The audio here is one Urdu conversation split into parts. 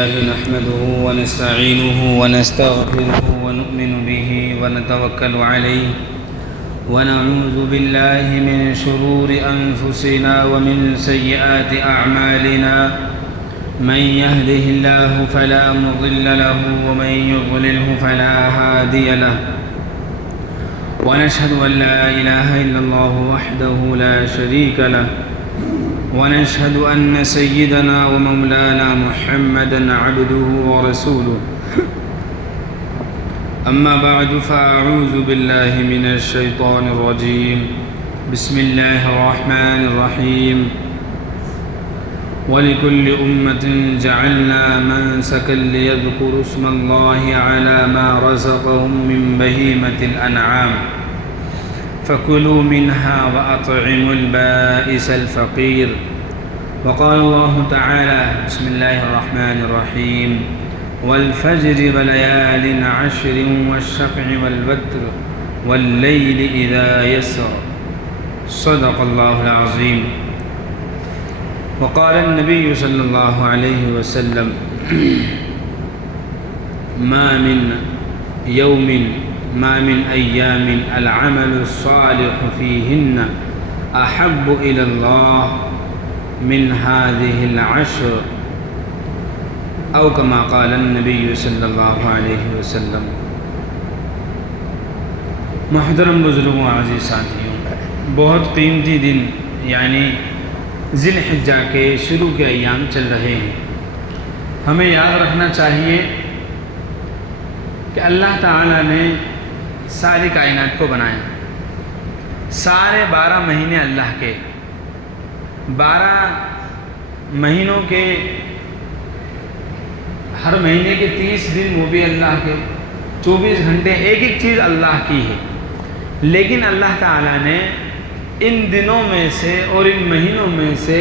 نحمده ونستعينه ونستغفره ونؤمن به ونتوكل عليه ونعوذ بالله من شرور أنفسنا ومن سيئات أعمالنا من يهده الله فلا مضل له ومن يضلله فلا هادي له ونشهد أن لا إله إلا الله وحده لا شريك له ونشهد أن سيدنا ومولانا محمدا عبده ورسوله أما بعد فأعوذ بالله من الشيطان الرجيم بسم الله الرحمن الرحيم ولكل أمة جعلنا منسكا ليذكروا اسم الله على ما رزقهم من بهيمة الأنعام فكلوا منها وأطعموا البائس الفقير وقال الله تعالى بسم الله الرحمن الرحيم والفجر وليال عشر والشفع والوتر والليل إذا يسر صدق الله العظيم وقال النبي صلى الله عليه وسلم ما من أيام العمل الصالح فيهن أحب إلى الله من هذه العشر أو كما قال النبي صلی اللہ علیہ وسلم۔ محترم بزرگوں عزیز ساتھیوں، بہت قیمتی دن یعنی ذی الحجہ کے شروع کے ایام چل رہے ہیں۔ ہمیں یاد رکھنا چاہیے کہ اللہ تعالیٰ نے ساری کائنات کو بنایا، سارے 12 مہینے اللہ کے، 12 مہینوں کے ہر مہینے کے 30 دن وہ بھی اللہ کے، 24 گھنٹے ایک ایک چیز اللہ کی ہے، لیکن اللہ تعالیٰ نے ان دنوں میں سے اور ان مہینوں میں سے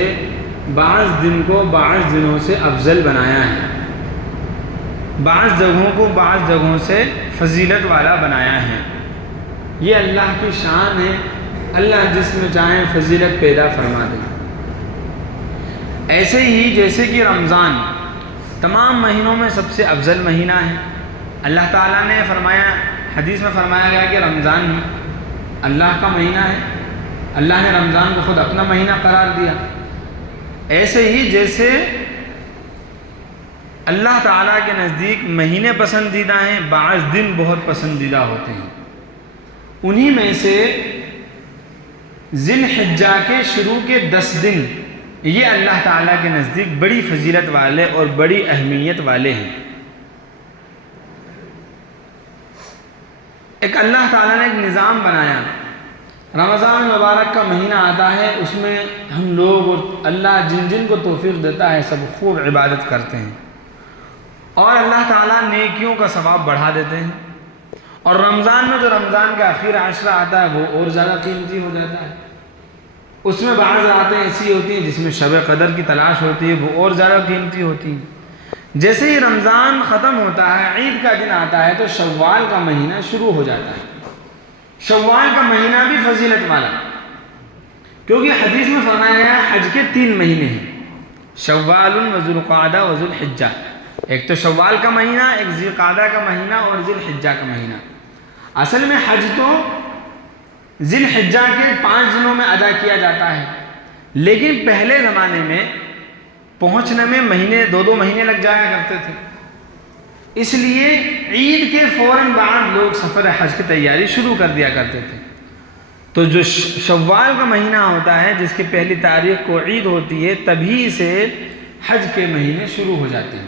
بعض دن کو بعض دنوں سے افضل بنایا ہے، بعض جگہوں کو بعض جگہوں سے فضیلت والا بنایا ہے۔ یہ اللہ کی شان ہے، اللہ جس میں چاہیں فضیلت پیدا فرما دے۔ ایسے ہی جیسے کہ رمضان تمام مہینوں میں سب سے افضل مہینہ ہے، اللہ تعالیٰ نے فرمایا، حدیث میں فرمایا گیا کہ رمضان اللہ کا مہینہ ہے، اللہ نے رمضان کو خود اپنا مہینہ قرار دیا۔ ایسے ہی جیسے اللہ تعالیٰ کے نزدیک مہینے پسندیدہ ہیں، بعض دن بہت پسندیدہ ہوتے ہیں۔ انہی میں سے ذی الحجہ کے شروع کے 10 دن یہ اللہ تعالیٰ کے نزدیک بڑی فضیلت والے اور بڑی اہمیت والے ہیں۔ ایک اللہ تعالیٰ نے ایک نظام بنایا، رمضان مبارک کا مہینہ آتا ہے، اس میں ہم لوگ اور اللہ جن جن کو توفیق دیتا ہے سب خوب عبادت کرتے ہیں اور اللہ تعالیٰ نیکیوں کا ثواب بڑھا دیتے ہیں، اور رمضان میں جو رمضان کا آخر عشرہ آتا ہے وہ اور زیادہ قیمتی ہو جاتا ہے۔ اس میں بعض راتیں ایسی ہوتی ہیں جس میں شب قدر کی تلاش ہوتی ہے، وہ اور زیادہ قیمتی ہوتی ہیں۔ جیسے ہی رمضان ختم ہوتا ہے، عید کا دن آتا ہے تو شوال کا مہینہ شروع ہو جاتا ہے۔ شوال کا مہینہ بھی فضیلت والا، کیونکہ حدیث میں فرمایا گیا حج کے 3 مہینے ہیں، شوال و ذو القعدہ و ذو الحجہ۔ ایک تو شوال کا مہینہ، ایک ذی القعدہ کا مہینہ اور ذی الحجہ کا مہینہ۔ اصل میں حج تو ذی الحجہ کے 5 دنوں میں ادا کیا جاتا ہے، لیکن پہلے زمانے میں پہنچنے میں 2 مہینے لگ جایا کرتے تھے، اس لیے عید کے فوراً بعد لوگ سفر حج کی تیاری شروع کر دیا کرتے تھے۔ تو جو شوال کا مہینہ ہوتا ہے جس کی پہلی تاریخ کو عید ہوتی ہے، تبھی سے حج کے مہینے شروع ہو جاتے ہیں،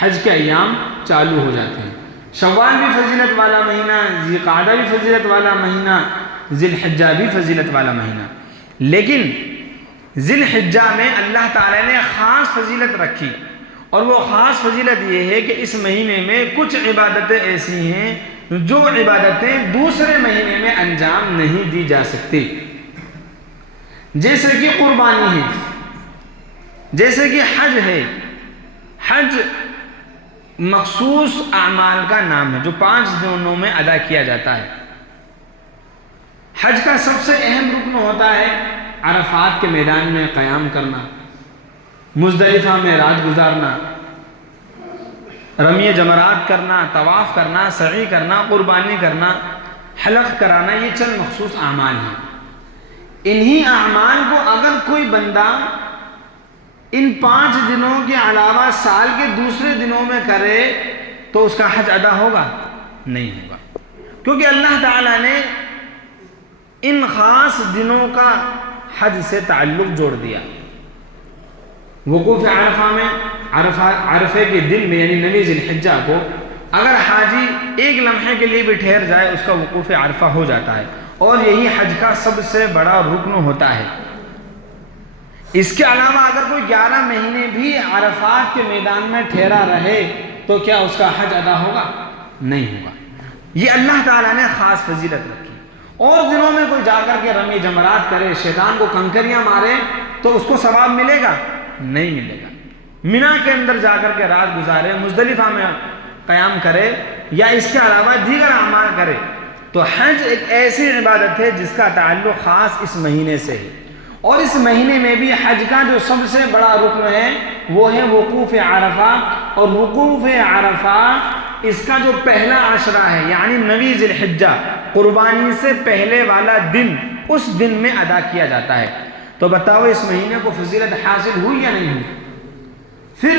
حج کے ایام چالو ہو جاتے ہیں۔ شوال بھی فضیلت والا مہینہ، ذی القعدہ بھی فضیلت والا مہینہ، ذی الحجہ بھی فضیلت والا مہینہ، لیکن ذی الحجہ میں اللہ تعالیٰ نے خاص فضیلت رکھی، اور وہ خاص فضیلت یہ ہے کہ اس مہینے میں کچھ عبادتیں ایسی ہیں جو عبادتیں دوسرے مہینے میں انجام نہیں دی جا سکتی، جیسے کہ قربانی ہے، جیسے کہ حج ہے۔ حج مخصوص اعمال کا نام ہے جو 5 دنوں میں ادا کیا جاتا ہے۔ حج کا سب سے اہم رکن ہوتا ہے عرفات کے میدان میں قیام کرنا، مزدلفہ میں رات گزارنا، رمی جمرات کرنا، طواف کرنا، سعی کرنا، قربانی کرنا، حلق کرانا، یہ چند مخصوص اعمال ہیں۔ انہی اعمال کو اگر کوئی بندہ ان 5 دنوں کے علاوہ سال کے دوسرے دنوں میں کرے تو اس کا حج ادا ہوگا؟ نہیں ہوگا، کیونکہ اللہ تعالیٰ نے ان خاص دنوں کا حج سے تعلق جوڑ دیا۔ وقوف عرفہ میں، عرفے کے دن میں یعنی 9 ذی الحجہ کو اگر حاجی ایک لمحے کے لیے بھی ٹھہر جائے اس کا وقوف عرفہ ہو جاتا ہے، اور یہی حج کا سب سے بڑا رکن ہوتا ہے۔ اس کے علاوہ اگر کوئی 11 مہینے بھی عرفات کے میدان میں ٹھہرا رہے تو کیا اس کا حج ادا ہوگا؟ نہیں ہوگا۔ یہ اللہ تعالیٰ نے خاص فضیلت رکھی۔ اور دنوں میں کوئی جا کر کے رمی جمرات کرے، شیطان کو کنکریاں مارے تو اس کو ثواب ملے گا؟ نہیں ملے گا۔ مینا کے اندر جا کر کے رات گزارے، مزدلفہ میں قیام کرے یا اس کے علاوہ دیگر اعمال کرے تو حج ایک ایسی عبادت ہے جس کا تعلق خاص اس مہینے سے ہے۔ اور اس مہینے میں بھی حج کا جو سب سے بڑا رکن ہے وہ ہے وقوف عرفہ، اور وقوف عرفہ اس کا جو پہلا عشرہ ہے یعنی 9 ذی الحجہ، قربانی سے پہلے والا دن، اس دن میں ادا کیا جاتا ہے۔ تو بتاؤ اس مہینے کو فضیلت حاصل ہوئی یا نہیں ہوئی؟ پھر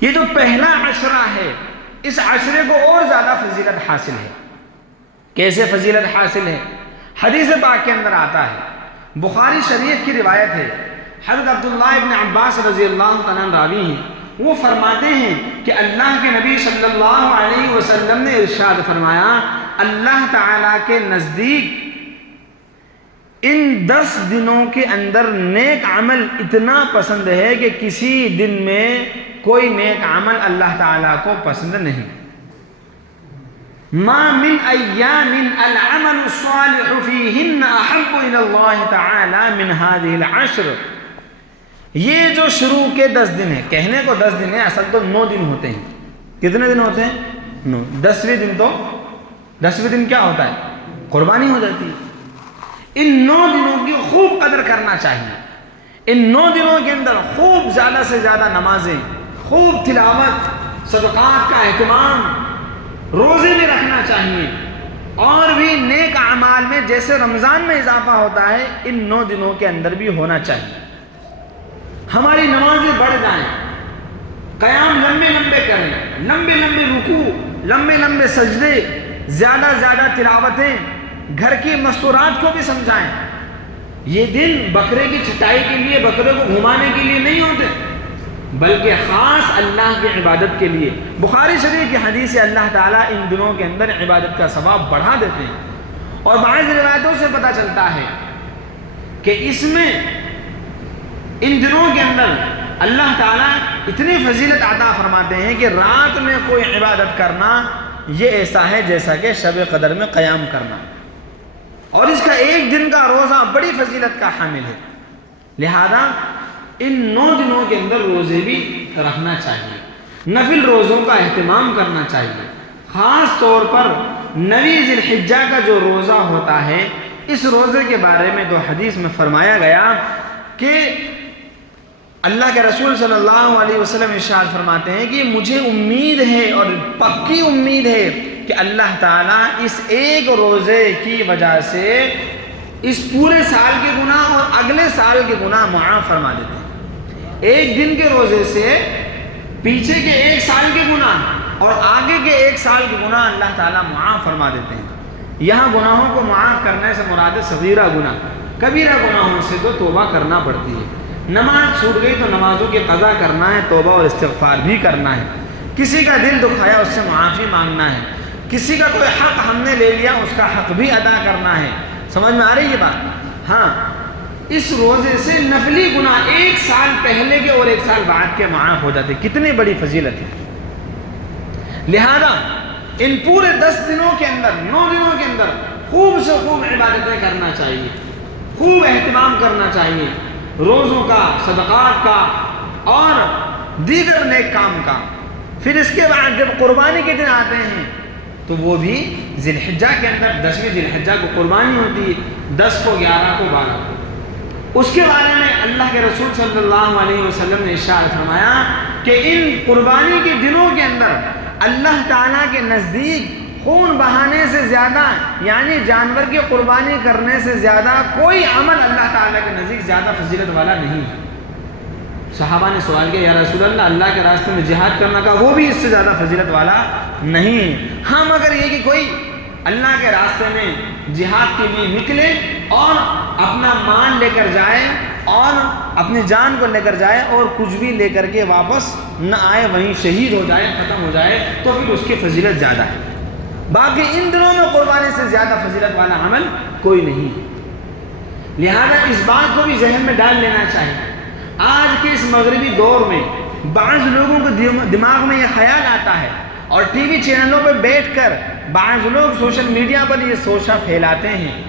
یہ جو پہلا عشرہ ہے اس عشرے کو اور زیادہ فضیلت حاصل ہے۔ کیسے فضیلت حاصل ہے؟ حدیث پاک کے اندر آتا ہے، بخاری شریف کی روایت ہے، حضرت عبداللہ ابن عباس رضی اللہ عنہ راوی ہیں، وہ فرماتے ہیں کہ اللہ کے نبی صلی اللہ علیہ وسلم نے ارشاد فرمایا، اللہ تعالیٰ کے نزدیک ان 10 دنوں کے اندر نیک عمل اتنا پسند ہے کہ کسی دن میں کوئی نیک عمل اللہ تعالیٰ کو پسند نہیں۔ ما من ایام العمل الصالح فیہن احب الی اللہ تعالی من هذه العشر۔ یہ جو شروع کے 10 دن ہیں، کہنے کو 10 دن ہیں، اصل تو 9 دن ہوتے ہیں۔ کتنے دن ہوتے ہیں؟ 9۔ 10ویں دن کیا ہوتا ہے؟ قربانی ہو جاتی ہے۔ ان 9 دنوں کی خوب قدر کرنا چاہیے۔ ان 9 دنوں کے اندر خوب زیادہ سے زیادہ نمازیں، خوب تلاوت، صدقات کا اہتمام، روزے میں رکھنا چاہیے، اور بھی نیک اعمال میں جیسے رمضان میں اضافہ ہوتا ہے ان 9 دنوں کے اندر بھی ہونا چاہیے۔ ہماری نمازیں بڑھ جائیں، قیام لمبے لمبے کریں، لمبے لمبے رکوع، لمبے لمبے سجدے، زیادہ زیادہ تلاوتیں، گھر کی مستورات کو بھی سمجھائیں۔ یہ دن بکرے کی چھٹائی کے لیے، بکرے کو گھمانے کے لیے نہیں ہوتے، بلکہ خاص اللہ کی عبادت کے لیے۔ بخاری شریف کی حدیث سے اللہ تعالیٰ ان دنوں کے اندر عبادت کا ثواب بڑھا دیتے ہیں، اور بعض روایتوں سے پتہ چلتا ہے کہ اس میں ان دنوں کے اندر اللہ تعالیٰ اتنی فضیلت عطا فرماتے ہیں کہ رات میں کوئی عبادت کرنا یہ ایسا ہے جیسا کہ شب قدر میں قیام کرنا، اور اس کا ایک دن کا روزہ بڑی فضیلت کا حامل ہے۔ لہذا ان 9 دنوں کے اندر روزے بھی رکھنا چاہیے، نفل روزوں کا اہتمام کرنا چاہیے۔ خاص طور پر 9 ذی الحجہ کا جو روزہ ہوتا ہے، اس روزے کے بارے میں تو حدیث میں فرمایا گیا کہ اللہ کے رسول صلی اللہ علیہ وسلم ارشاد فرماتے ہیں کہ مجھے امید ہے اور پکی امید ہے کہ اللہ تعالیٰ اس ایک روزے کی وجہ سے اس پورے سال کے گناہ اور اگلے سال کے گناہ معاف فرما دیتے ہیں۔ ایک دن کے روزے سے پیچھے کے 1 سال کے گناہ اور آگے کے 1 سال کے گناہ اللہ تعالیٰ معاف فرما دیتے ہیں۔ یہاں گناہوں کو معاف کرنے سے مراد صغیرہ گناہ، کبیرہ گناہوں سے تو توبہ کرنا پڑتی ہے۔ نماز چھوٹ گئی تو نمازوں کی قضا کرنا ہے، توبہ اور استغفار بھی کرنا ہے۔ کسی کا دل دکھایا اس سے معافی مانگنا ہے، کسی کا کوئی حق ہم نے لے لیا اس کا حق بھی ادا کرنا ہے۔ سمجھ میں آ رہی ہے بات؟ ہاں، اس روزے سے نفلی گناہ 1 سال پہلے کے اور 1 سال بعد کے معاف ہو جاتے، کتنی بڑی فضیلت ہے۔ لہذا ان پورے 10 دنوں کے اندر، 9 دنوں کے اندر خوب سے خوب عبادتیں کرنا چاہیے، خوب اہتمام کرنا چاہیے، روزوں کا، صدقات کا اور دیگر نیک کام کا۔ پھر اس کے بعد جب قربانی کے دن آتے ہیں تو وہ بھی ذی الحجہ کے اندر 10ویں ذی الحجہ کو قربانی ہوتی ہے، 10 کو، 11 کو، 12 کو۔ اس کے بارے میں اللہ کے رسول صلی اللہ علیہ وسلم نے ارشاد فرمایا کہ ان قربانی کے دنوں کے اندر اللہ تعالیٰ کے نزدیک خون بہانے سے زیادہ، یعنی جانور کی قربانی کرنے سے زیادہ کوئی عمل اللہ تعالیٰ کے نزدیک زیادہ فضیلت والا نہیں ہے۔ صحابہ نے سوال کیا، یا رسول اللہ، اللہ کے راستے میں جہاد کرنا کا وہ بھی اس سے زیادہ فضیلت والا نہیں ہے۔ ہاں مگر یہ کہ کوئی اللہ کے راستے میں جہاد کے لیے نکلے اور اپنا مال لے کر جائے اور اپنی جان کو لے کر جائے اور کچھ بھی لے کر کے واپس نہ آئے، وہیں شہید ہو جائے، ختم ہو جائے، تو پھر اس کی فضیلت زیادہ ہے۔ باقی ان دنوں میں قربانی سے زیادہ فضیلت والا عمل کوئی نہیں ہے۔ لہذا اس بات کو بھی ذہن میں ڈال لینا چاہیے۔ آج کے اس مغربی دور میں بعض لوگوں کو دماغ میں یہ خیال آتا ہے اور ٹی وی چینلوں پہ بیٹھ کر بعض لوگ سوشل میڈیا پر یہ سوچا پھیلاتے ہیں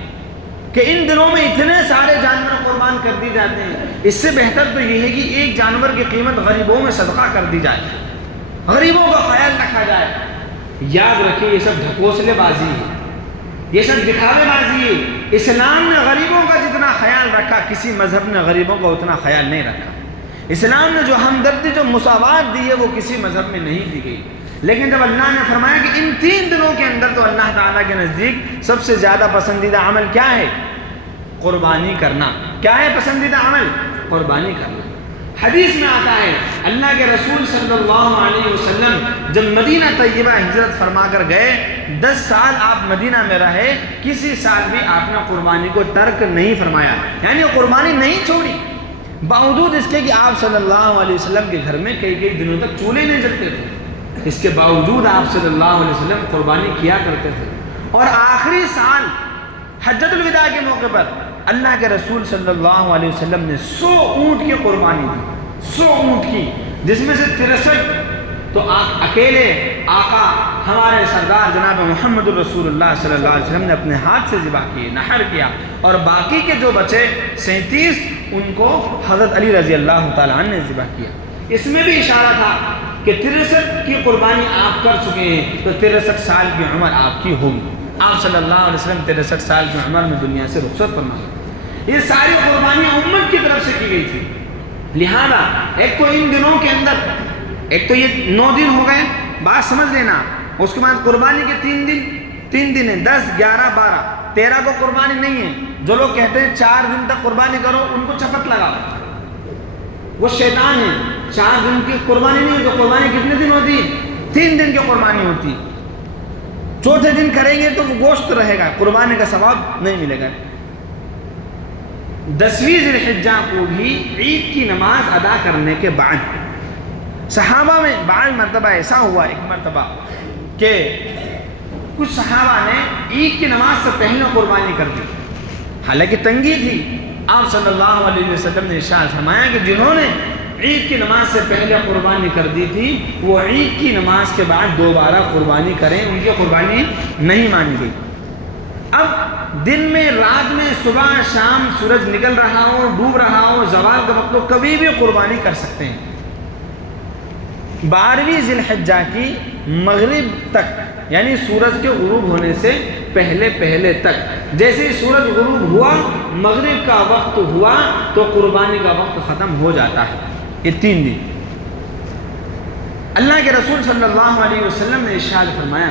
کہ ان دنوں میں اتنے سارے جانور قربان کر دی جاتے ہیں، اس سے بہتر تو یہ ہے کہ ایک جانور کی قیمت غریبوں میں صدقہ کر دی جائے، غریبوں کا خیال رکھا جائے۔ یاد رکھیے یہ سب ڈھکوسلے بازی ہے، یہ سب دکھاوے بازی ہے۔ اسلام نے غریبوں کا جتنا خیال رکھا کسی مذہب نے غریبوں کا اتنا خیال نہیں رکھا۔ اسلام نے جو ہمدردی، جو مساوات دی ہے وہ کسی مذہب میں نہیں دی گئی۔ لیکن جب اللہ نے فرمایا کہ ان 3 دنوں کے اندر تو اللہ تعالیٰ کے نزدیک سب سے زیادہ پسندیدہ عمل کیا ہے؟ قربانی کرنا۔ کیا ہے پسندیدہ عمل؟ قربانی کرنا۔ حدیث میں آتا ہے اللہ کے رسول صلی اللہ علیہ وسلم جب مدینہ طیبہ ہجرت فرما کر گئے، 10 سال آپ مدینہ میں رہے، کسی سال بھی آپ نے قربانی کو ترک نہیں فرمایا، یعنی قربانی نہیں چھوڑی، باوجود اس کے کہ آپ صلی اللہ علیہ وسلم کے گھر میں کئی دنوں تک چولہے نہیں جلتے تھے، اس کے باوجود آپ صلی اللہ علیہ وسلم قربانی کیا کرتے تھے۔ اور آخری سال حجۃ الوداع کے موقع پر اللہ کے رسول صلی اللہ علیہ وسلم نے 100 اونٹ کی قربانی دی، 100 اونٹ کی، جس میں سے 63 تو اکیلے آقا ہمارے سردار جناب محمد الرسول اللہ صلی اللہ علیہ وسلم نے اپنے ہاتھ سے ذبح کیے، نحر کیا، اور باقی کے جو بچے 37 ان کو حضرت علی رضی اللہ تعالیٰ عنہ نے ذبح کیا۔ اس میں بھی اشارہ تھا کہ 63 کی قربانی آپ کر چکے ہیں تو 63 سال کی عمر آپ کی ہوگی۔ آپ صلی اللہ علیہ وسلم 63 سال کی عمر میں دنیا سے رخصت فرما گئے۔ یہ ساری قربانیاں امت کی طرف سے کی گئی تھی۔ لہذا ایک تو ان دنوں کے اندر، ایک تو یہ 9 دن ہو گئے، بات سمجھ لینا، اس کے بعد قربانی کے 3 دن ہیں، 10، 11، 12، 13 کو قربانی نہیں ہے۔ جو لوگ کہتے ہیں 4 دن تک قربانی کرو، ان کو چپت لگاؤ، وہ شیطان ہے۔ 4 دن کی قربانی نہیں ہے، تو قربانی کتنے دن ہوتی ہے؟ 3 دن کی قربانی ہوتی ہے۔ چوتھے دن کریں گے تو وہ گوشت رہے گا، قربانی کا ثواب نہیں ملے گا۔ 10ویں ذی الحجہ کو بھی عید کی نماز ادا کرنے کے بعد صحابہ میں بعض مرتبہ ایسا ہوا، ایک مرتبہ کہ کچھ صحابہ نے عید کی نماز سے پہلے قربانی کر دی، حالانکہ تنگی تھی۔ آپ صلی اللہ علیہ وسلم نے ارشاد فرمایا کہ جنہوں نے عید کی نماز سے پہلے قربانی کر دی تھی وہ عید کی نماز کے بعد دوبارہ قربانی کریں، ان کی قربانی نہیں مانی گئی۔ اب دن میں، رات میں، صبح شام سورج نکل رہا ہو، ڈوب رہا ہو، زوال کا وقت ہو، کبھی بھی قربانی کر سکتے ہیں۔ 12ویں ذی الحجہ کی مغرب تک، یعنی سورج کے غروب ہونے سے پہلے تک، جیسے ہی سورج غروب ہوا، مغرب کا وقت ہوا تو قربانی کا وقت ختم ہو جاتا ہے۔ یہ 3 دن اللہ کے رسول صلی اللہ علیہ وسلم نے ارشاد فرمایا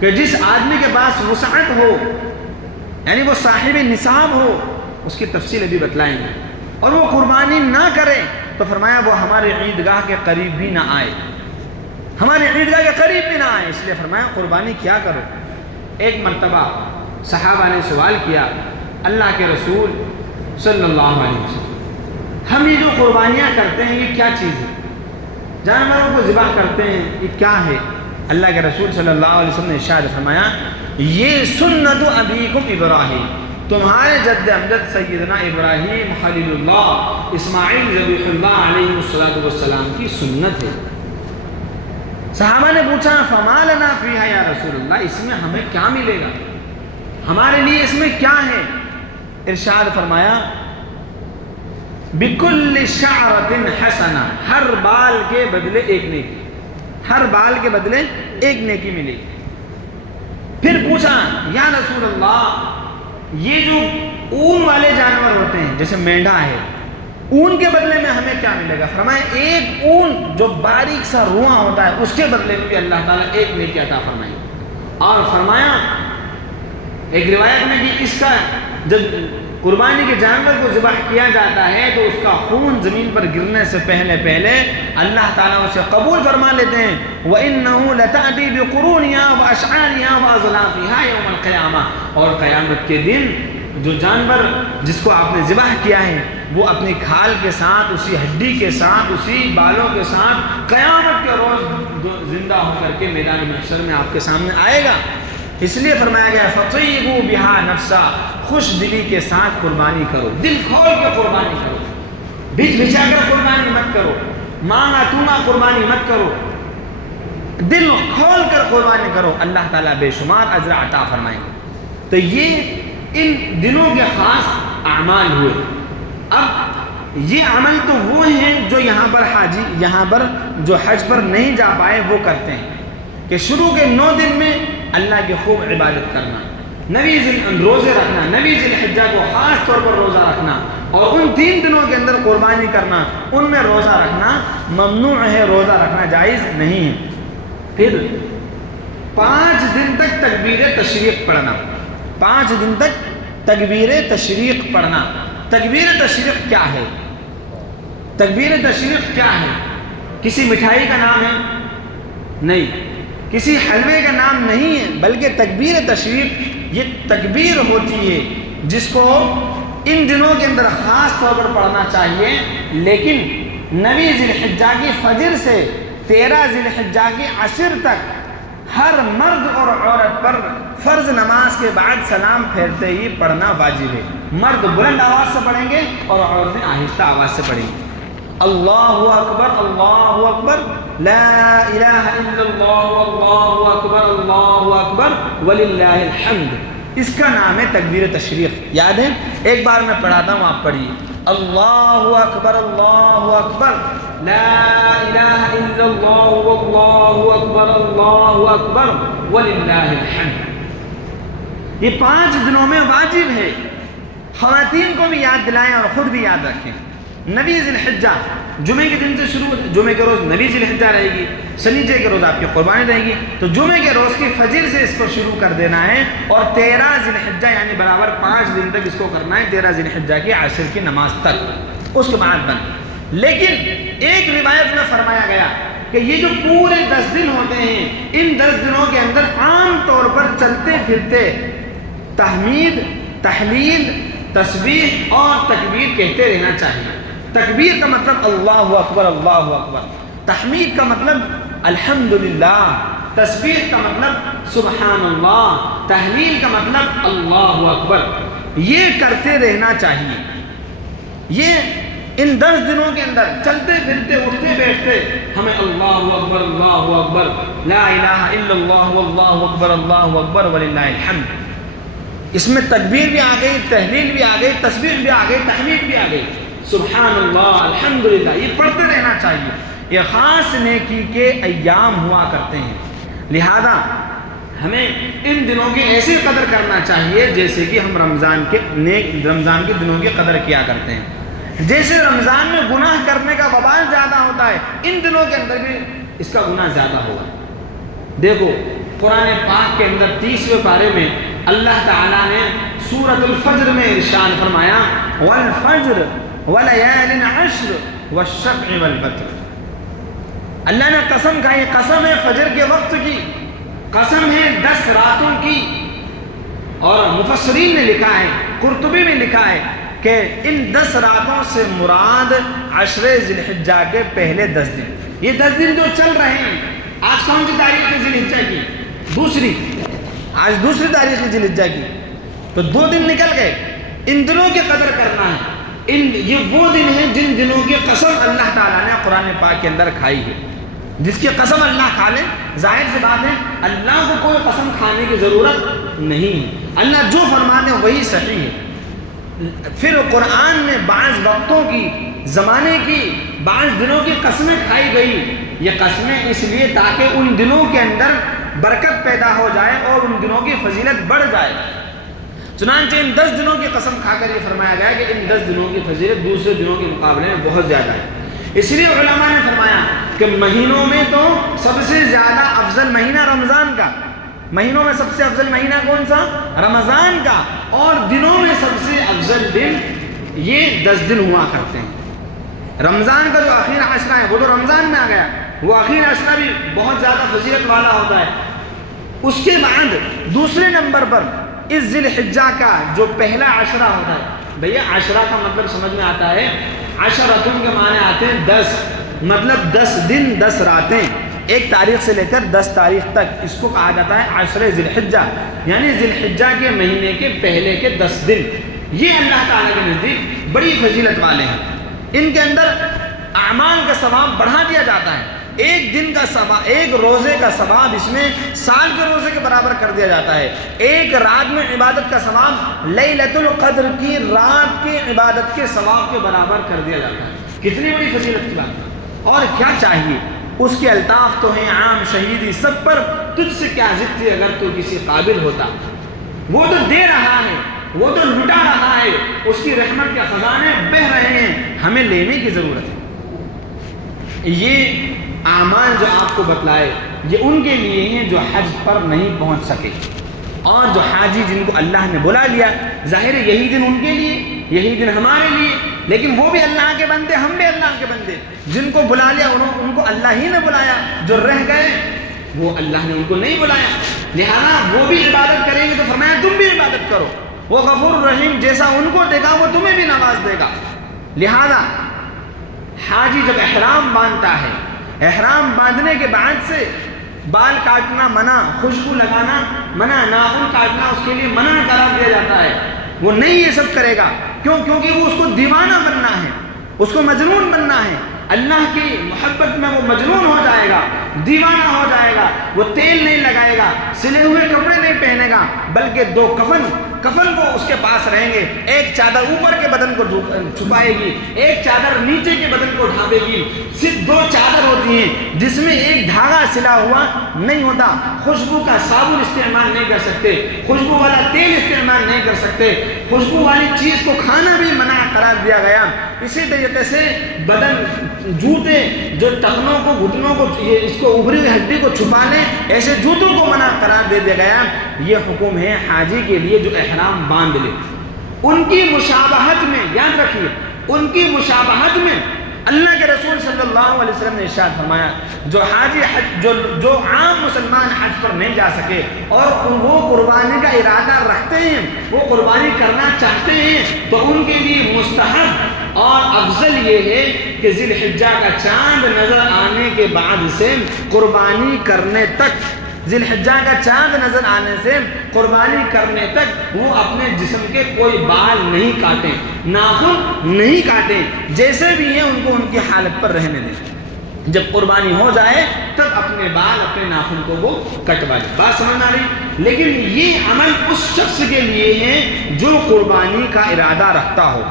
کہ جس آدمی کے پاس وسعت ہو، یعنی وہ صاحب نصاب ہو، اس کی تفصیل ابھی بتلائیں گے، اور وہ قربانی نہ کرے تو فرمایا وہ ہمارے عیدگاہ کے قریب بھی نہ آئے، ہمارے عیدگاہ کے قریب بھی نہ آئے، اس لیے فرمایا قربانی کیا کرو۔ ایک مرتبہ صحابہ نے سوال کیا، اللہ کے رسول صلی اللہ علیہ وسلم، ہم یہ جو قربانیاں کرتے ہیں یہ کیا چیز ہے؟ جانوروں کو ذبح کرتے ہیں، یہ کیا ہے؟ اللہ کے رسول صلی اللہ علیہ وسلم نے ارشاد فرمایا، یہ سنت ابیکم ابراہیم، تمہارے جد امجد سیدنا ابراہیم خلیل اللہ اسماعیل ذبیح اللہ علیہ السلام کی سنت ہے۔ صحابہ نے پوچھا فما لنا فیہا یا رسول اللہ، اس میں ہمیں کیا ملے گا، ہمارے لیے اس میں کیا ہے؟ ارشاد فرمایا بکل شعرۃ حسنہ، ہر بال کے بدلے ایک نیکی، ہر بال کے بدلے ایک نیکی ملے گی۔ پھر پوچھا یا رسول اللہ، یہ جو اون والے جانور ہوتے ہیں جیسے مینڈھا ہے، اون کے بدلے میں ہمیں کیا ملے گا؟ فرمایا ایک اون جو باریک سا رواں ہوتا ہے اس کے بدلے میں بھی اللہ تعالیٰ ایک نیکی عطا فرمائے. اور فرمایا ایک روایت میں کہ اس کا جب قربانی کے جانور کو ذبح کیا جاتا ہے تو اس کا خون زمین پر گرنے سے پہلے اللہ تعالیٰ اسے قبول فرما لیتے ہیں. وَإِنَّهُ لَتَأْتِي بِقُرُونِهَا وَأَشْعَارِهَا وَأَظْلَافِهَا يَوْمَ الْقِيَامَةِ. اور قیامت کے دن جو جانور جس کو آپ نے ذبح کیا ہے وہ اپنی کھال کے ساتھ، اسی ہڈی کے ساتھ، اسی بالوں کے ساتھ قیامت کے روز زندہ ہو کر کے میدان محشر میں آپ کے سامنے آئے گا. اس لیے فرمایا گیا فَطِيبُوا بِهَا نَفْسًا، خوش دلی کے ساتھ قربانی کرو، دل کھول کے قربانی کرو، بھچ بھچا کر قربانی مت کرو، مانگا توما قربانی مت کرو، دل کھول کر قربانی کرو، اللہ تعالیٰ بے شمار اجر عطا فرمائیں گے. تو یہ ان دنوں کے خاص اعمال ہوئے. اب یہ عمل تو وہ ہیں جو یہاں پر حاجی یہاں پر جو حج پر نہیں جا پائے وہ کرتے ہیں کہ شروع کے 9 دن میں اللہ کی خوب عبادت کرنا، روزے رکھنا، نبی ذی الحجہ کو خاص طور پر روزہ رکھنا، اور ان 3 دنوں کے اندر قربانی کرنا. ان میں روزہ رکھنا ممنوع ہے، روزہ رکھنا جائز نہیں ہے. پھر 5 دن تک تکبیر تشریق پڑھنا، 5 دن تک تکبیر تشریق پڑھنا. تکبیر تشریق کیا ہے؟ تکبیر تشریق کیا ہے؟ کسی مٹھائی کا نام ہے؟ نہیں. کسی حلوے کا نام نہیں ہے، بلکہ تکبیر تشریق یہ تکبیر ہوتی ہے جس کو ان دنوں کے اندر خاص طور پر پڑھنا چاہیے. لیکن نویں ذی الحجہ کی فجر سے 13 ذی الحجہ کی عصر تک ہر مرد اور عورت پر فرض نماز کے بعد سلام پھیرتے ہی پڑھنا واجب ہے. مرد بلند آواز سے پڑھیں گے اور عورتیں آہستہ آواز سے پڑھیں گی. اللہ اکبر، اللہ اکبر، لا الہ الا اللہ، اللہ اکبر، اللہ اکبر وللہ الحمد. اس کا نام ہے تکبیر تشریق. یاد ہے؟ ایک بار میں پڑھاتا ہوں، آپ پڑھیے. اللہ اکبر، اللہ اکبر، لا الہ الا اللہ، اللہ اکبر، اللہ اکبر وللہ الحمد. یہ 5 دنوں میں واجب ہے. خواتین کو بھی یاد دلائیں اور خود بھی یاد رکھیں. نویں ذی الحجہ جمعے کے دن سے شروع، جمعے کے روز نویں ذی الحجہ رہے گی، سنیچر کے روز آپ کی قربانی رہے گی، تو جمعے کے روز کی فجر سے اس کو شروع کر دینا ہے اور 13 ذی الحجہ یعنی برابر 5 دن تک اس کو کرنا ہے، 13 ذی الحجہ کی عصر کی نماز تک. اس کے بعد بند. لیکن ایک روایت میں فرمایا گیا کہ یہ جو پورے 10 دن ہوتے ہیں، ان 10 دنوں کے اندر عام طور پر چلتے پھرتے تحمید، تحلیل، تسبیح اور تکبیر کہتے رہنا چاہیے. تکبیر کا مطلب اللہ اکبر، اللہ اکبر. تحمید کا مطلب الحمدللہ. تسبیح کا مطلب سبحان اللہ. تحلیل کا مطلب اللہ اکبر. یہ کرتے رہنا چاہیے. یہ ان 10 دنوں کے اندر چلتے پھرتے اٹھتے بیٹھتے ہمیں اللہ اکبر، اللہ اکبر، لا الہ الا اللہ، اللہ اکبر، اللہ اکبر وللہ الحمد. اس میں تکبیر بھی آ گئی، تحلیل بھی آ گئی، تسبیح بھی آ گئی، تحمید بھی آ گئی، سبحان اللہ، الحمدللہ. یہ پڑھتے رہنا چاہیے. یہ خاص نیکی کے ایام ہوا کرتے ہیں، لہذا ہمیں ان دنوں کی ایسے قدر کرنا چاہیے جیسے کہ ہم رمضان کے دنوں کی قدر کیا کرتے ہیں. جیسے رمضان میں گناہ کرنے کا وبال زیادہ ہوتا ہے، ان دنوں کے اندر بھی اس کا گناہ زیادہ ہوگا. دیکھو قرآن پاک کے اندر 30ویں پارے میں اللہ تعالیٰ نے سورۃ الفجر میں ارشاد فرمایا والفجر ولیال عشر والشفع والوتر. اللہ نے قسم کھائی، قسم ہے فجر کے وقت کی، قسم ہے 10 راتوں کی. اور مفسرین نے لکھا ہے، قرطبی میں لکھا ہے کہ ان 10 راتوں سے مراد عشر ذی الحجہ کے پہلے 10 دن. یہ 10 دن جو چل رہے ہیں، آج کون سی تاریخ ہے ذی الحجہ کی؟ دوسری. آج دوسری تاریخ ہے ذی الحجہ کی، تو 2 دن نکل گئے. ان دنوں کی قدر کرنا ہے. یہ وہ دن ہیں جن دنوں کی قسم اللہ تعالیٰ نے قرآن پاک کے اندر کھائی ہے. جس کی قسم اللہ کھا لے، ظاہر سی بات ہے اللہ کو کوئی قسم کھانے کی ضرورت نہیں ہے. اللہ جو فرما دے وہی صحیح ہے. پھر قرآن میں بعض وقتوں کی، زمانے کی، بعض دنوں کی قسمیں کھائی گئی. یہ قسمیں اس لیے تاکہ ان دنوں کے اندر برکت پیدا ہو جائے اور ان دنوں کی فضیلت بڑھ جائے. چنانچہ ان 10 دنوں کی قسم کھا کر یہ فرمایا گیا کہ ان 10 دنوں کی فضیلت دوسرے دنوں کے مقابلے میں بہت زیادہ ہے۔ اس لیے علماء نے فرمایا کہ مہینوں میں تو سب سے زیادہ افضل مہینہ رمضان کا، مہینوں میں سب سے افضل مہینہ کون سا؟ رمضان کا، اور دنوں میں سب سے افضل دن یہ 10 دن ہوا کرتے ہیں۔ رمضان کا جو آخر عشرہ ہے وہ تو رمضان میں آ گیا، وہ آخر عشرہ بھی بہت زیادہ فضیلت والا ہوتا ہے۔ اس کے بعد دوسرے نمبر پر اس ذی الحجہ کا جو پہلا عشرہ ہوتا ہے، بھیا عشرہ کا مطلب سمجھ میں آتا ہے، عشرۃ کے معنی آتے ہیں 10، مطلب 10 دن 10 راتیں، ایک تاریخ سے لے کر 10 تاریخ تک، اس کو کہا جاتا ہے عشر ذی الحجہ، یعنی ذی الحجہ کے مہینے کے پہلے کے 10 دن، یہ اللہ تعالیٰ کے نزدیک بڑی فضیلت والے ہیں۔ ان کے اندر اعمال کا ثواب بڑھا دیا جاتا ہے، ایک دن کا ثواب، ایک روزے کا ثواب اس میں سال کے روزے کے برابر کر دیا جاتا ہے، ایک رات میں عبادت کا ثواب لیلۃ القدر کی رات کی عبادت کے ثواب کے برابر کر دیا جاتا ہے۔ کتنی بڑی فضیلت کی بات ہے، اور کیا چاہیے، اس کے الطاف تو ہیں عام، شہیدی سب پر، تجھ سے کیا ضد تھی اگر تو کسی قابل ہوتا، وہ تو دے رہا ہے، وہ تو لٹا رہا ہے، اس کی رحمت کے خزانے بہہ رہے ہیں، ہمیں لینے کی ضرورت ہے۔ یہ اعمال جو آپ کو بتلائے یہ ان کے لیے ہیں جو حج پر نہیں پہنچ سکے، اور جو حاجی جن کو اللہ نے بلا لیا، ظاہر ہے یہی دن ان کے لیے، یہی دن ہمارے لیے، لیکن وہ بھی اللہ کے بندے، ہم بھی اللہ کے بندے، جن کو بلا لیا ان کو اللہ ہی نے بلایا، جو رہ گئے وہ اللہ نے ان کو نہیں بلایا، لہذا وہ بھی عبادت کریں گے تو فرمایا تم بھی عبادت کرو، وہ غفور الرحیم، جیسا ان کو دے گا وہ تمہیں بھی نواز دے گا۔ لہذا حاجی جب احرام باندھتا ہے، احرام باندھنے کے بعد سے بال کاٹنا منع، خوشبو لگانا منع، ناخن کاٹنا اس کے لیے منع قرار دیا جاتا ہے، وہ نہیں یہ سب کرے گا، کیوں؟ کیونکہ وہ اس کو دیوانہ بننا ہے، اس کو مجنون بننا ہے، اللہ کی محبت میں وہ مجنون ہو جائے گا، دیوانہ ہو جائے گا، وہ تیل نہیں لگائے گا، سلے ہوئے کپڑے نہیں پہنے گا، بلکہ 2 کفن کو اس کے پاس رہیں گے، ایک چادر اوپر کے بدن کو چھپائے گی، ایک چادر نیچے کے بدن کو ڈھانپے گی، صرف 2 چادر ہوتی ہیں جس میں ایک دھاگا سلا ہوا نہیں ہوتا، خوشبو کا صابن استعمال نہیں کر سکتے، خوشبو والا تیل استعمال نہیں کر سکتے، خوشبو والی چیز کو کھانا بھی منع قرار دیا گیا۔ اسی طریقے سے بدن، جوتے جو ٹخنوں کو، گھٹنوں کو، اس کو ابھری ہوئی ہڈی کو چھپا لیں، ایسے جوتوں کو منع قرار دے دیا گیا۔ یہ حکم ہے حاجی کے لیے جو احرام باندھ لے۔ ان کی مشابہت میں، یاد رکھیے، ان کی مشابہت میں اللہ کے رسول صلی اللہ علیہ وسلم نے ارشاد فرمایا، جو حاجی حج، جو عام مسلمان حج پر نہیں جا سکے اور وہ قربانی کا ارادہ رکھتے ہیں، وہ قربانی کرنا چاہتے ہیں، تو ان کے لیے مستحب اور افضل یہ ہے کہ ذی الحجہ کا چاند نظر آنے کے بعد سے قربانی کرنے تک، ذی الحجہ کا چاند نظر آنے سے قربانی کرنے تک وہ اپنے جسم کے کوئی بال نہیں کاٹیں، ناخن نہیں کاٹیں، جیسے بھی ہیں ان کو ان کی حالت پر رہنے دیں، جب قربانی ہو جائے تب اپنے بال، اپنے ناخن کو وہ کٹوا لیں۔ بات سمجھ آ رہی؟ لیکن یہ عمل اس شخص کے لیے ہے جو قربانی کا ارادہ رکھتا ہو،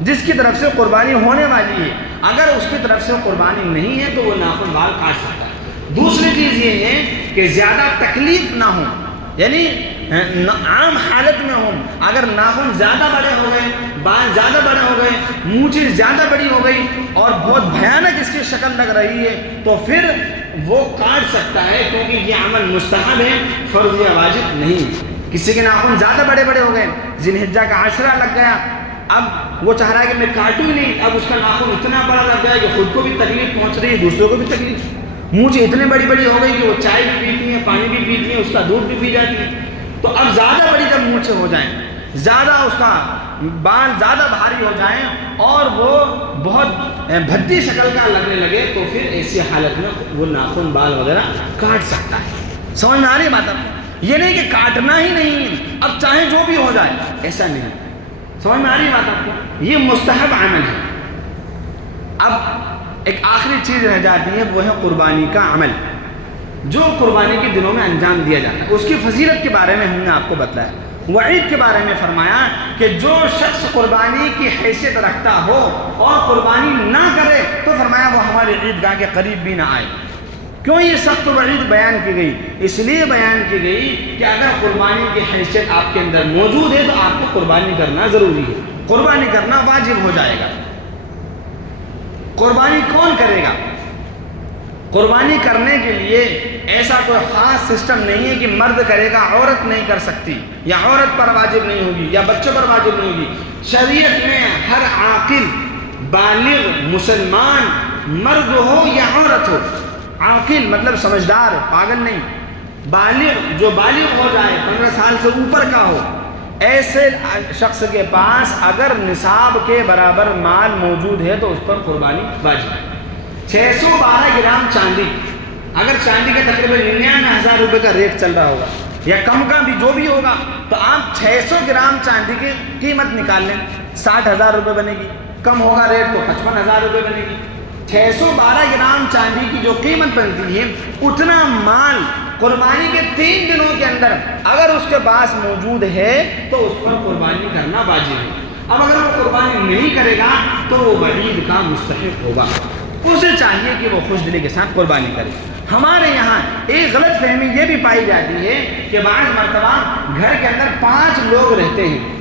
جس کی طرف سے قربانی ہونے والی ہے، اگر اس کی طرف سے قربانی نہیں ہے تو وہ ناخن بال کاٹ سکتا ہے۔ دوسری چیز یہ ہے کہ زیادہ تکلیف نہ ہو، یعنی عام حالت میں ہوں، اگر ناخن زیادہ بڑے ہو گئے، بال زیادہ بڑے ہو گئے، مونچھیں زیادہ بڑی ہو گئی اور بہت بھیانک اس کی شکل لگ رہی ہے تو پھر وہ کاٹ سکتا ہے، کیونکہ یہ عمل مستحب ہے، فرض یا واجب نہیں ہے۔ کسی کے ناخن زیادہ بڑے بڑے ہو گئے، ذی الحجہ کا عشرہ لگ گیا، اب وہ چاہ رہا ہے کہ میں کاٹوں ہی نہیں، اب اس کا ناخن اتنا بڑا لگ گیا کہ خود کو بھی تکلیف پہنچ رہی ہے، دوسروں کو بھی تکلیف، مونچھیں اتنے بڑی بڑی ہو گئی کہ وہ چائے بھی پیتی ہیں، پانی بھی پیتی ہیں، اس کا دودھ بھی پی جاتی ہے، تو اب زیادہ بڑی جب مونچھیں ہو جائیں، زیادہ اس کا بال زیادہ بھاری ہو جائیں اور وہ بہت بھدی شکل کا لگنے لگے تو پھر ایسی حالت میں وہ ناخن بال وغیرہ کاٹ سکتا ہے۔ سمجھ میں آ رہی ہے بات؟ اب یہ نہیں کہ کاٹنا ہی نہیں، اب چاہے جو بھی ہو جائے، ایسا نہیں۔ سمجھ میں آ رہی ہے بات آپ کو؟ یہ مستحب عمل ہے۔ اب ایک آخری چیز رہ جاتی ہے، وہ ہے قربانی کا عمل، جو قربانی کے دنوں میں انجام دیا جاتا ہے۔ اس کی فضیلت کے بارے میں ہم نے آپ کو بتلایا، وعید کے بارے میں فرمایا کہ جو شخص قربانی کی حیثیت رکھتا ہو اور قربانی نہ کرے تو فرمایا وہ ہماری عیدگاہ کے قریب بھی نہ آئے۔ کیوں یہ سخت وعید بیان کی گئی؟ اس لیے بیان کی گئی کہ اگر قربانی کی حیثیت آپ کے اندر موجود ہے تو آپ کو قربانی کرنا ضروری ہے، قربانی کرنا واجب ہو جائے گا۔ قربانی کون کرے گا؟ قربانی کرنے کے لیے ایسا کوئی خاص سسٹم نہیں ہے کہ مرد کرے گا عورت نہیں کر سکتی، یا عورت پر واجب نہیں ہوگی، یا بچوں پر واجب نہیں ہوگی۔ شریعت میں ہر عاقل بالغ مسلمان مرد ہو یا عورت ہو، عاقل مطلب سمجھدار، پاگل نہیں، بالغ جو بالغ ہو جائے 15 سال سے اوپر کا ہو، ایسے شخص کے پاس اگر نصاب کے برابر مال موجود ہے تو اس پر قربانی واجب ہے۔ 612 گرام چاندی، اگر چاندی کا تقریباً 99,000 روپے کا ریٹ چل رہا ہوگا یا کم کا بھی جو بھی ہوگا، تو آپ 600 گرام چاندی کی قیمت نکال لیں، 60,000 روپے بنے گی، کم ہوگا ریٹ تو 55,000 روپے بنے گی۔ 612 گرام چاندی کی جو قیمت بنتی ہے، اتنا مال قربانی کے 3 دنوں کے اندر اگر اس کے پاس موجود ہے تو اس پر قربانی کرنا واجب ہے۔ اب اگر وہ قربانی نہیں کرے گا تو وہ وعید کا مستحق ہوگا، اسے چاہیے کہ وہ خوش دلی کے ساتھ قربانی کرے۔ ہمارے یہاں ایک غلط فہمی یہ بھی پائی جاتی ہے کہ بعض مرتبہ گھر کے اندر 5 لوگ رہتے ہیں،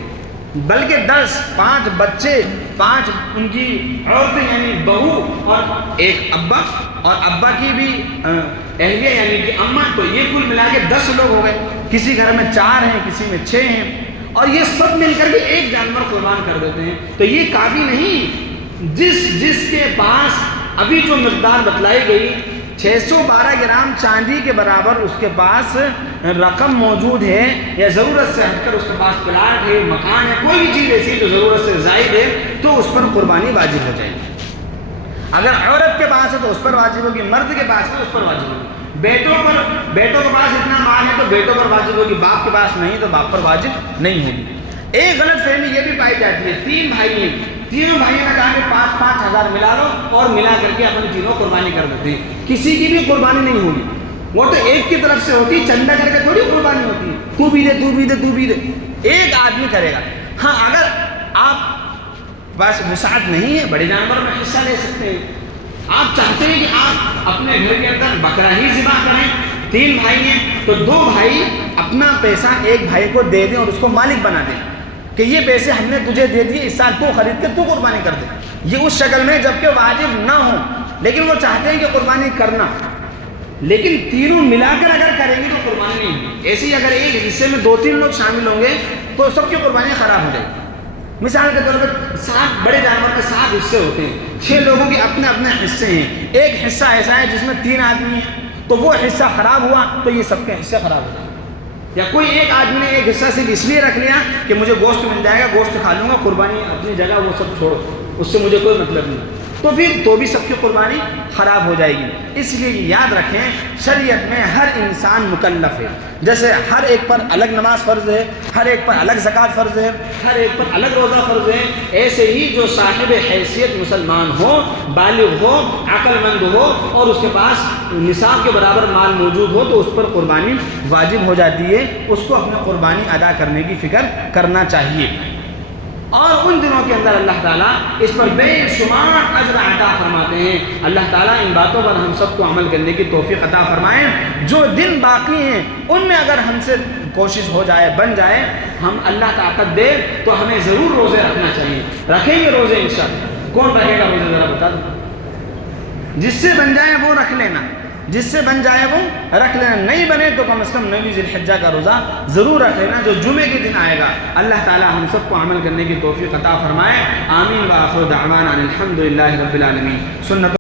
بلکہ 10، 5 بچے، 5 ان کی عورتیں یعنی بہو، اور ایک ابا، اور ابا کی بھی اہلیہ یعنی کہ اماں، تو یہ کل ملا کے 10 لوگ ہو گئے۔ کسی گھر میں 4 ہیں، کسی میں 6 ہیں، اور یہ سب مل کر کے ایک جانور قربان کر دیتے ہیں، تو یہ کافی نہیں۔ جس کے پاس ابھی جو مقدار بتلائی گئی 612 گرام چاندی کے برابر اس کے پاس رقم موجود ہے، یا ضرورت سے ہٹ کر اس کے پاس پلاٹ ہے، مکان ہے، کوئی بھی چیز ایسی جو ضرورت سے زائد ہے، تو اس پر قربانی واجب ہو جائے گی۔ اگر عورت کے پاس ہے تو اس پر واجب ہوگی، مرد کے پاس ہے اس پر واجب ہوگی، بیٹوں کے پاس اتنا مال ہے تو بیٹوں پر واجب ہوگی، باپ کے پاس نہیں تو باپ پر واجب نہیں ہوگی۔ ایک غلط فہمی یہ بھی پائی جاتی ہے، 3 بھائی ہیں، تینوں بھائیوں نے کہا کہ 5-5 ہزار ملا لو اور ملا کر کے اپنی تینوں قربانی کر دیتے ہیں، کسی کی بھی قربانی نہیں ہوگی، وہ تو ایک کی طرف سے ہوتی، چندہ کر کے تھوڑی قربانی ہوتی ہے، تو بھی دے تو بھی دے تو بھی دے، ایک آدمی کرے گا۔ ہاں اگر آپ بس وسعت نہیں ہے، بڑے جانور میں حصہ لے سکتے ہیں، آپ چاہتے ہیں کہ آپ اپنے گھر کے اندر بکرا ہی ذبح کریں، 3 بھائی ہیں تو 2 بھائی اپنا پیسہ ایک بھائی کو دے دیں اور اس کو مالک بنا دیں کہ یہ پیسے ہم نے تجھے دے دیے، اس سال تو خرید کے تو قربانی کر دے، یہ اس شکل میں جبکہ واجب نہ ہو، لیکن وہ چاہتے ہیں کہ قربانی کرنا، لیکن تینوں ملا کر اگر کریں گے تو قربانی نہیں ہوگی۔ ایسے ہی اگر ایک حصے میں 2-3 لوگ شامل ہوں گے تو سب کی قربانیاں خراب ہو جائیں گی۔ مثال کے طور پر 7 بڑے جانور کے 7 حصے ہوتے ہیں، 6 لوگوں کے اپنے اپنے حصے ہیں، ایک حصہ ایسا ہے جس میں 3 آدمی ہیں، تو وہ حصہ خراب ہوا تو یہ سب کے حصے خراب ہو جائیں گے۔ یا کوئی ایک آدمی نے ایک حصہ صرف اس لیے رکھ لیا کہ مجھے گوشت مل جائے گا، گوشت کھا لوں گا، قربانی اپنی جگہ وہ سب چھوڑو، اس سے مجھے کوئی مطلب نہیں، تو پھر تو بھی سب کی قربانی خراب ہو جائے گی۔ اس لیے یاد رکھیں شریعت میں ہر انسان مکلف ہے، جیسے ہر ایک پر الگ نماز فرض ہے، ہر ایک پر الگ زکوٰۃ فرض ہے، ہر ایک پر الگ روزہ فرض ہے، ایسے ہی جو صاحب حیثیت مسلمان ہو، بالغ ہو، عقل مند ہو اور اس کے پاس نصاب کے برابر مال موجود ہو تو اس پر قربانی واجب ہو جاتی ہے، اس کو اپنے قربانی ادا کرنے کی فکر کرنا چاہیے۔ اور ان دنوں کے اندر اللہ تعالیٰ اس پر بے شمار اجر عطا فرماتے ہیں۔ اللہ تعالیٰ ان باتوں پر ہم سب کو عمل کرنے کی توفیق عطا فرمائیں۔ جو دن باقی ہیں ان میں اگر ہم سے کوشش ہو جائے، بن جائے، ہم اللہ طاقت دے تو ہمیں ضرور روزے رکھنا چاہیے، رکھیں گے روزے انشاءاللہ۔ کون رکھے گا روزے ذرا بتا دو؟ جس سے بن جائے وہ رکھ لینا، جس سے بن جائے وہ رکھ لینا، نہیں بنے تو کم از کم 9 ذی الحجہ کا روزہ ضرور رکھ لینا جو جمعے کے دن آئے گا۔ اللہ تعالی ہم سب کو عمل کرنے کی توفیق عطا فرمائے۔ آمین وآخر دعوانا الحمدللہ رب العالمین۔ سنت